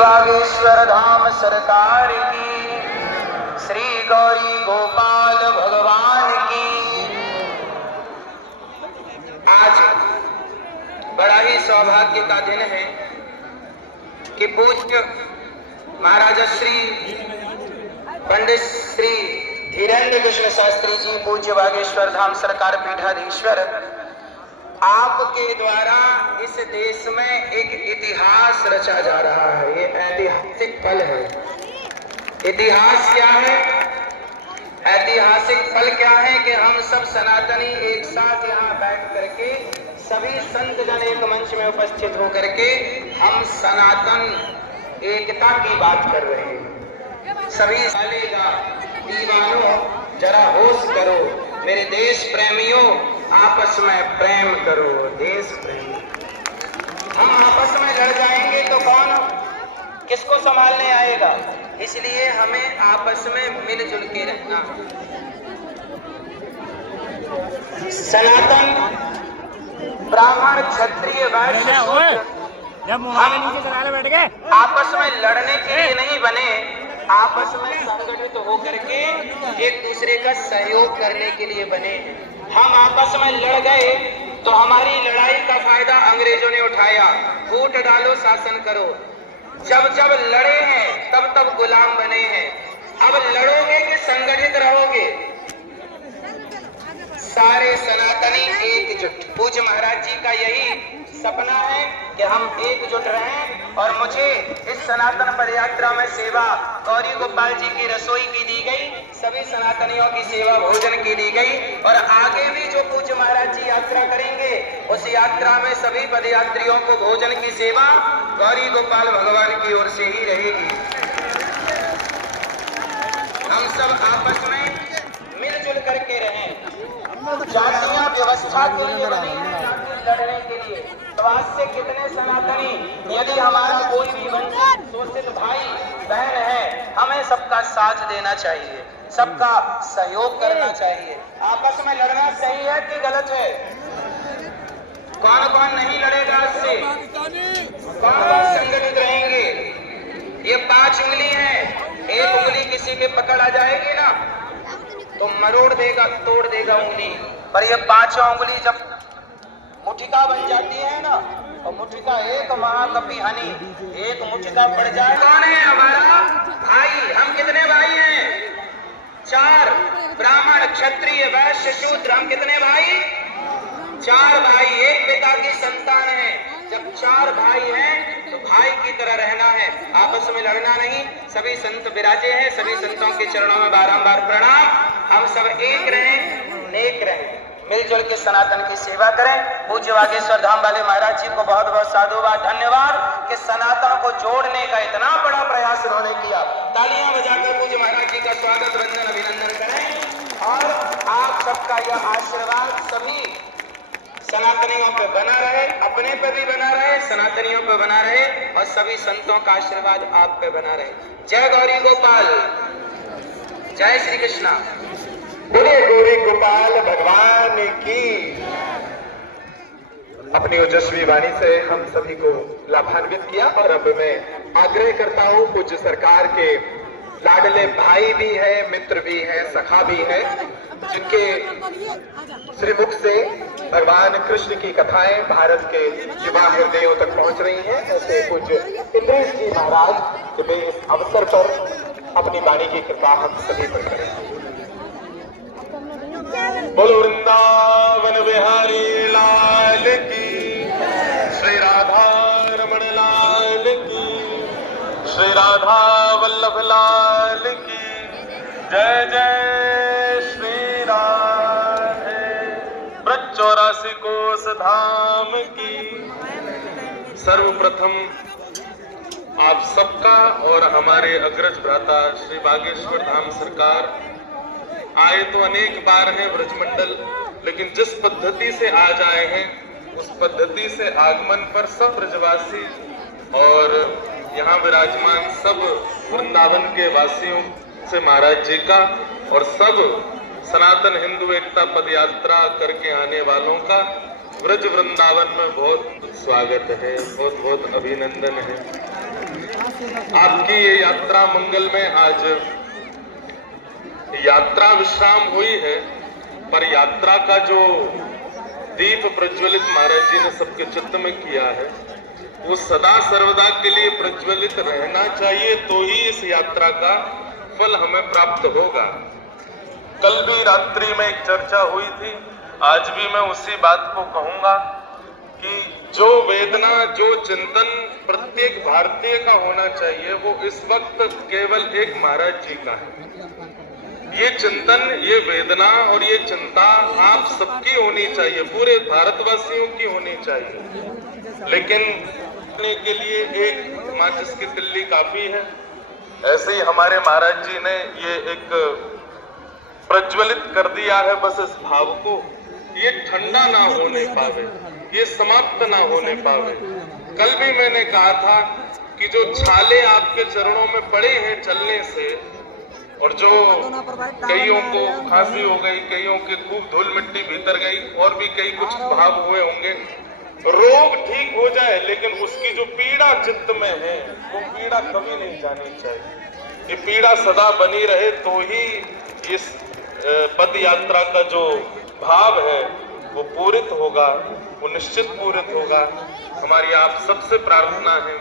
बागेश्वर धाम सरकार की, श्री गौरी गोपाल भगवान की। आज बड़ा ही सौभाग्य का दिन है कि पूज्य महाराज श्री पंडित श्री धीरेन्द्र कृष्ण शास्त्री जी, पूज्य बागेश्वर धाम सरकार पीठाधीश्वर, आपके द्वारा इस देश में एक इतिहास रचा जा रहा है। ये ऐतिहासिक पल है। इतिहास क्या है? ऐतिहासिक पल क्या है कि हम सब सनातनी एक साथ यहाँ बैठ करके सभी संत जन एक मंच में उपस्थित होकर के हम सनातन एकता की बात कर रहे हैं। सभी सालेगा दीवानों, जरा होश करो, मेरे देश प्रेमियों, आपस में प्रेम करो। देश प्रेम, हम आपस में लड़ जाएंगे तो कौन किसको संभालने आएगा? इसलिए हमें आपस में मिलजुल के रहना। सनातन ब्राह्मण क्षत्रिय वैश्य आपस में लड़ने के लिए नहीं बने, आपस में संगठित होकर के एक दूसरे का सहयोग करने के लिए बने। हम आपस में लड़ गए तो हमारी लड़ाई का फायदा अंग्रेजों ने उठाया। फूट डालो, शासन करो। जब जब लड़े हैं तब तब गुलाम बने हैं। अब लड़ोगे कि संगठित रहोगे? सारे सनातनी एकजुट। पूज्य महाराज जी का यही सपना है कि हम एकजुट रहें। और मुझे इस सनातन पदयात्रा में सेवा गौरी गोपाल जी की रसोई की दी गई, सभी सनातनियों की सेवा भोजन की दी गई। और आगे भी जो पूज्य महाराज जी यात्रा करेंगे उस यात्रा में सभी पदयात्रियों को भोजन की सेवा गौरी गोपाल भगवान की ओर से ही रहेगी। हम सब आपस में मिलजुल करके रहें। जातियां व्यवस्था के लिए बनी है, लड़ने के लिए। समाज से कितने सनातनी, यदि हमारा कोई भी वंचित शोषित भाई बहन है, हमें सबका साथ देना चाहिए, सबका सहयोग करना चाहिए। आपस में लड़ना सही है कि गलत है? कौन कौन नहीं लड़ेगा इससे? कौन कौन संगठित रहेंगे? ये 5 उंगली है, एक उंगली किसी के पकड़ आ जाएगी ना तो मरोड़ देगा, तोड़ देगा उंगली। पर ये 5 उंगली जब मुठिका बन जाती है ना, और मुठिका एक महाकपि हनी, एक मुठिका पड़ जाए। कौन है हमारा भाई? हम कितने भाई हैं? 4। ब्राह्मण क्षत्रिय वैश्य शूद्र, हम कितने भाई? 4 भाई, एक पिता की संतान है। जब 4 भाई हैं तो भाई की तरह रहना है, आपस में लड़ना नहीं। सभी संत विराजे हैं, सभी संतों के चरणों में बारंबार प्रणाम। हम सब एक रहें, नेक रहें, मिलजुल के सनातन की सेवा करें। पूज्य बागेश्वर धाम वाले महाराज जी को बहुत बहुत साधुवाद, धन्यवाद कि सनातन को जोड़ने का इतना बड़ा प्रयास उन्होंने किया। तालियां बजाकर पूज्य महाराज जी का स्वागत, वंदन, अभिनंदन करें। और आप सबका यह आशीर्वाद सभी सनातनियों पे बना रहे, अपने पे भी बना रहे, सनातनियों पे बना रहे, और सभी संतों का आशीर्वाद आप पे बना रहे। जय गौरी गोपाल, जय श्री कृष्णा। बोलिए गौरी गोपाल भगवान की। अपनी ओजस्वी वाणी से हम सभी को लाभान्वित किया। और अब मैं आग्रह करता हूं, पूज्य सरकार के लाडले भाई भी है, मित्र भी है, सखा भी है, जिनके श्रीमुख से भगवान कृष्ण की कथाएं भारत के युवा हृदयों तक पहुंच रही हैं। ऐसे पूज्य इंद्रेश जी महाराज कृपया इस अवसर पर अपनी वाणी की कृपा हम सभी पर करें। बोलो वृंदावन बिहारी लाल की, श्री राधा रमण लाल की, श्री राधा वल्लभ लाल की जय जय श्री राधे। ब्रज 84 कोस धाम की। सर्वप्रथम आप सबका और हमारे अग्रज भ्राता श्री बागेश्वर धाम सरकार आए तो अनेक बार हैं ब्रजमंडल, लेकिन जिस पद्धति से आज आए हैं उस पद्धति से आगमन पर सब ब्रजवासी और यहाँ विराजमान सब वृंदावन के वासियों से महाराज जी का और सब सनातन हिंदू एकता पद यात्रा करके आने वालों का ब्रज वृंदावन में बहुत स्वागत है, बहुत बहुत अभिनंदन है। आपकी ये यात्रा मंगल में आज यात्रा विश्राम हुई है, पर यात्रा का जो दीप प्रज्वलित महाराज जी ने सबके चित्त में किया है वो सदा सर्वदा के लिए प्रज्वलित रहना चाहिए, तो ही इस यात्रा का फल हमें प्राप्त होगा। कल भी रात्रि में एक चर्चा हुई थी, आज भी मैं उसी बात को कहूंगा कि जो वेदना, जो चिंतन प्रत्येक भारतीय का होना चाहिए वो इस वक्त केवल एक महाराज जी का है। ये चिंतन, ये वेदना और ये चिंता आप सबकी होनी चाहिए, पूरे भारतवासियों की होनी चाहिए। लेकिन के लिए एक माचिस की तिल्ली काफी है। ऐसे ही हमारे महाराज जी ने ये एक प्रज्वलित कर दिया है बस इस भाव को, ये ठंडा ना होने पावे, ये समाप्त ना होने पावे। कल भी मैंने कहा था कि जो छाले आपके चरणों में पड़े हैं चलने से, और जो कईयों को खांसी हो गई, कईयों की खूब धूल मिट्टी भीतर गई, और भी कई कुछ भाव हुए होंगे, रोग ठीक हो जाए लेकिन उसकी जो पीड़ा चित्त में है वो पीड़ा कभी नहीं जानी चाहिए। ये पीड़ा सदा बनी रहे तो ही इस पद यात्रा का जो भाव है वो पूरित होगा, वो निश्चित पूरित होगा। हमारी आप सबसे प्रार्थना है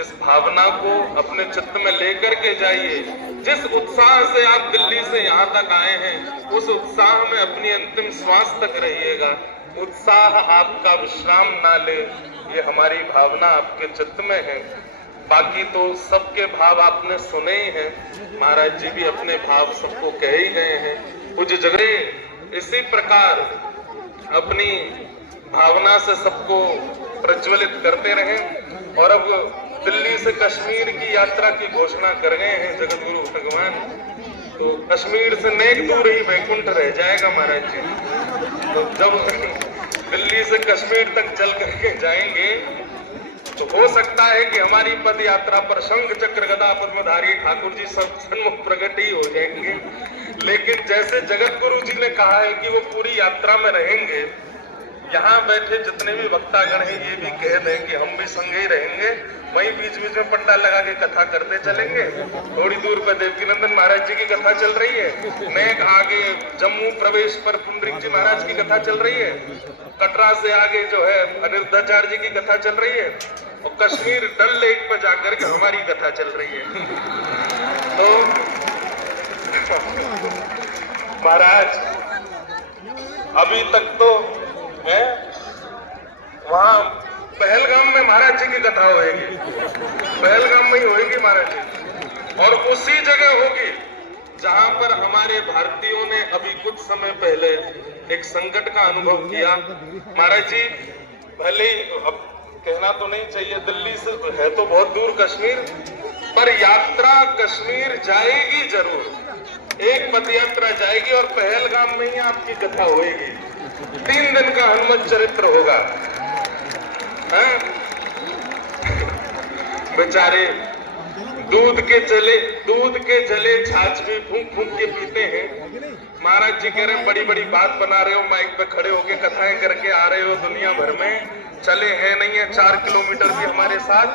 इस भावना को अपने चित्त में लेकर के जाइए। जिस उत्साह से आप दिल्ली से यहाँ तक आए हैं उस उत्साह में अपनी अंतिम श्वास तक रहिएगा। उत्साह आपका विश्राम ना ले, ये हमारी भावना आपके चित्त में है। बाकी तो सबके भाव आपने सुने ही हैं, महाराज जी भी अपने भाव सबको कह ही गए हैं। कुछ जगह इसी प्रकार अपनी भावना से सबको प्रज्वलित करते रहे। और अब दिल्ली से कश्मीर की यात्रा की घोषणा कर गए हैं जगत गुरु भगवान, तो कश्मीर से नेक दूर ही वैकुंठ रह जाएगा महाराज जी। तो जब दिल्ली से कश्मीर तक चल करके जाएंगे तो हो सकता है कि हमारी पद यात्रा पर शंख चक्र गदा पद्मधारी ठाकुर जी सब सन्मुख प्रकट ही हो जाएंगे। लेकिन जैसे जगत गुरु जी ने कहा है कि वो पूरी यात्रा में रहेंगे, यहाँ बैठे जितने भी वक्तागण हैं ये भी कह दें कि हम भी संग ही रहेंगे, वहीं बीच बीच में पंडाल लगा के कथा करते चलेंगे। थोड़ी दूर पर देवकीनंदन महाराज जी की कथा चल रही है, नेक आगे जम्मू प्रवेश पर पुंडरीक जी महाराज की कथा चल रही है, कटरा से आगे जो है अनिरुद्धाचार्य जी की कथा चल रही है, और कश्मीर डल लेक पर जाकर के हमारी कथा चल रही है। तो महाराज अभी तक तो है वहां पहलगाम में महाराज जी की कथा होगी, पहलगाम में ही होगी महाराज जी, और उसी जगह होगी जहां पर हमारे भारतीयों ने अभी कुछ समय पहले एक संकट का अनुभव किया। महाराज जी भले ही, अब कहना तो नहीं चाहिए, दिल्ली से है तो बहुत दूर कश्मीर, पर यात्रा कश्मीर जाएगी जरूर। एक पद यात्रा जाएगी और पहलगाम में ही आपकी कथा होगी। 3 दिन का हनुमत चरित्र होगा। बेचारे दूध के जले छाछ भी फूंक फूंक के पीते हैं। महाराज जी कह रहे हैं बड़ी बड़ी बात बना रहे हो, माइक पे खड़े होके कथाएं करके आ रहे हो दुनिया भर में, चले हैं नहीं है 4 किलोमीटर भी हमारे साथ।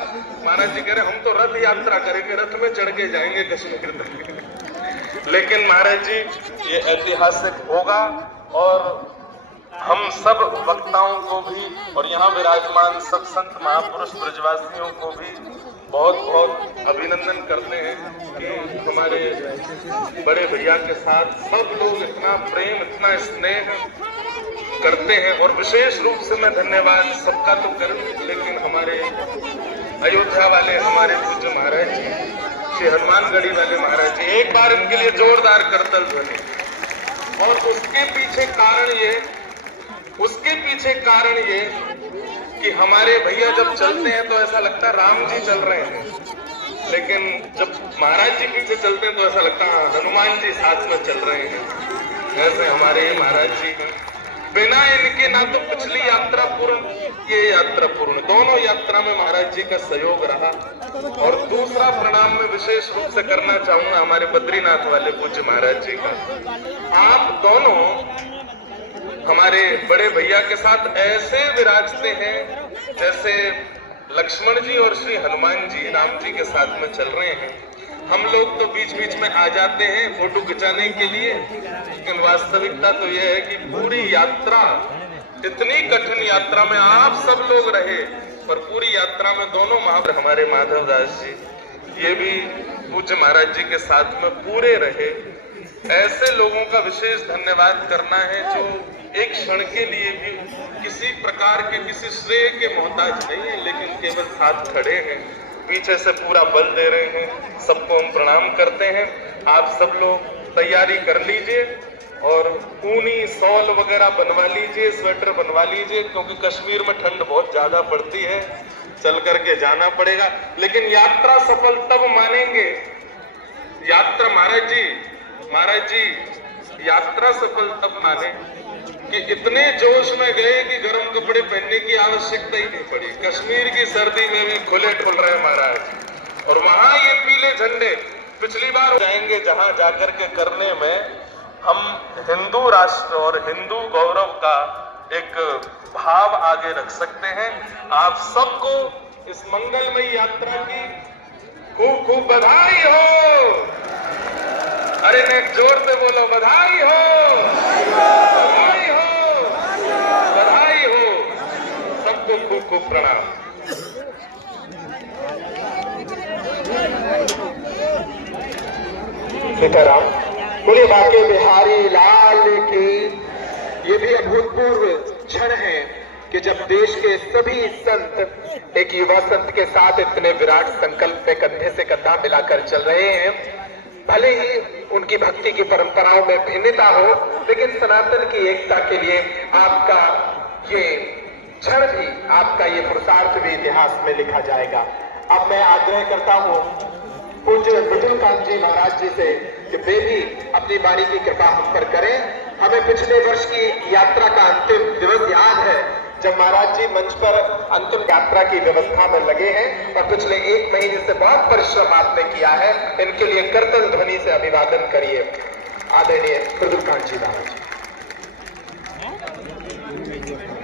महाराज जी कह रहे हम तो रथ यात्रा करेंगे, रथ में चढ़ के जाएंगे कश्मीर तक। लेकिन महाराज जी ये ऐतिहासिक होगा, और हम सब वक्ताओं को भी और यहाँ विराजमान सब संत महापुरुष ब्रजवासियों को भी बहुत बहुत अभिनंदन करते हैं कि हमारे बड़े भैया के साथ सब लोग इतना प्रेम, इतना स्नेह करते हैं। और विशेष रूप से मैं धन्यवाद सबका तो करूं, लेकिन हमारे अयोध्या वाले हमारे पूज्य महाराज जी, श्री हनुमानगढ़ी वाले महाराज जी, एक बार इनके लिए जोरदार करतल ध्वनि। और उसके पीछे कारण ये कि हमारे भैया जब चलते हैं तो ऐसा लगता है राम जी चल रहे हैं, लेकिन जब महाराज जी पीछे चलते हैं तो ऐसा लगता है हनुमान जी साथ में चल रहे हैं। ऐसे हमारे महाराज जी बिना इनके ना तो पिछली यात्रा पूर्ण, ये यात्रा पूर्ण, दोनों यात्रा में महाराज जी का सहयोग रहा। और दूसरा प्रणाम मैं विशेष रूप से करना चाहूंगा हमारे बद्रीनाथ वाले पूज्य महाराज जी का। आप दोनों हमारे बड़े भैया के साथ ऐसे विराजते हैं जैसे लक्ष्मण जी और श्री हनुमान जी राम जी के साथ में चल रहे हैं। हम लोग तो बीच बीच में आ जाते हैं फोटो खिंचाने के लिए, लेकिन वास्तविकता तो यह है कि पूरी यात्रा, इतनी कठिन यात्रा में आप सब लोग रहे, पर पूरी यात्रा में दोनों महापुरुष हमारे माधवदास जी, ये भी पूज्य महाराज जी के साथ में पूरे रहे। ऐसे लोगों का विशेष धन्यवाद करना है जो एक क्षण के लिए भी किसी प्रकार के किसी श्रेय के मोहताज नहीं है, लेकिन केवल साथ खड़े हैं, पीछे से पूरा बल दे रहे हैं। सबको हम प्रणाम करते हैं। आप सब लोग तैयारी कर लीजिए और ऊनी शॉल वगैरह बनवा लीजिए, स्वेटर बनवा लीजिए, क्योंकि कश्मीर में ठंड बहुत ज्यादा पड़ती है, चल करके जाना पड़ेगा। लेकिन यात्रा सफल तब मानेंगे, यात्रा महाराज जी यात्रा सफल तब माने कि इतने जोश में गए कि गर्म कपड़े पहनने की आवश्यकता ही नहीं पड़ी। कश्मीर की सर्दी में भी खुले ठुल रहे महाराज, और वहां ये पीले झंडे पिछली बार जाएंगे जहां जाकर के करने में हम हिंदू राष्ट्र और हिंदू गौरव का एक भाव आगे रख सकते हैं। आप सबको इस मंगलमयी यात्रा की खूब खूब बधाई हो। अरे ने जोर से बोलो, बधाई हो, बधाई हो, बधाई हो। सबको खूब खूब प्रणाम। सीताराम। बोले बाके बिहारी लाल की। ये भी अभूतपूर्व क्षण है कि जब देश के सभी संत एक युवा संत के साथ इतने विराट संकल्प में कंधे से कंधा मिलाकर चल रहे हैं। भले ही उनकी भक्ति की परंपराओं में भिन्नता हो, लेकिन सनातन की एकता के लिए आपका ये क्षण भी, आपका ये पुरुषार्थ भी इतिहास में लिखा जाएगा। अब मैं आग्रह करता हूँ पूज्य मृदुलकांत जी महाराज जी से कि वे भी अपनी वाणी की कृपा हम पर करें। हमें पिछले वर्ष की यात्रा का अंतिम दिवस याद है, जब महाराज जी मंच पर अंतिम यात्रा की व्यवस्था में लगे हैं, और पिछले 1 महीने से बहुत परिश्रम आपने किया है। इनके लिए करतल ध्वनि से अभिवादन करिए आदरणीय मृदुलकांत जी महाराज।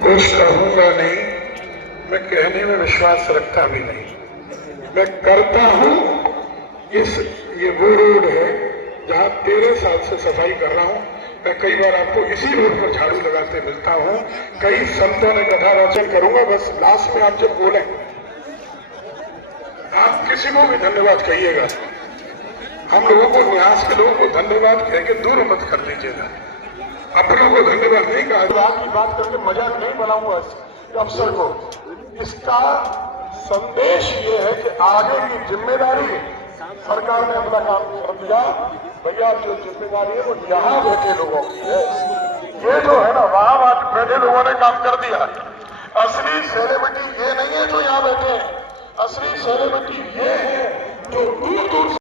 कुछ कहूंगा नहीं, मैं कहने में विश्वास रखता भी नहीं, मैं करता हूं। ये वो रोड है जहां 13 साल से सफाई कर रहा हूं। मैं कई बार आपको इसी रोड पर झाड़ू लगाते मिलता हूं। कई संतों ने कथा वाचन करूंगा, बस लास्ट में आप जब बोले आप किसी को भी धन्यवाद कहिएगा। हम लोगों को, न्यास के लोगों को धन्यवाद कह के दूर मत कर दीजिएगा। अपनों को धन्यवाद नहीं कहा, रात की बात करके मजाक नहीं बनाऊंगा इस अवसर को। इसका संदेश ये है कि आगे की जिम्मेदारी सरकार ने अपना काम कर दिया। भैया जो जिम्मेदारी है वो यहाँ बैठे लोगों की है। ये जो है ना, वहां बैठे लोगों ने काम कर दिया। असली सेलिब्रिटी ये नहीं है जो यहाँ बैठे हैं, असली सेलिब्रिटी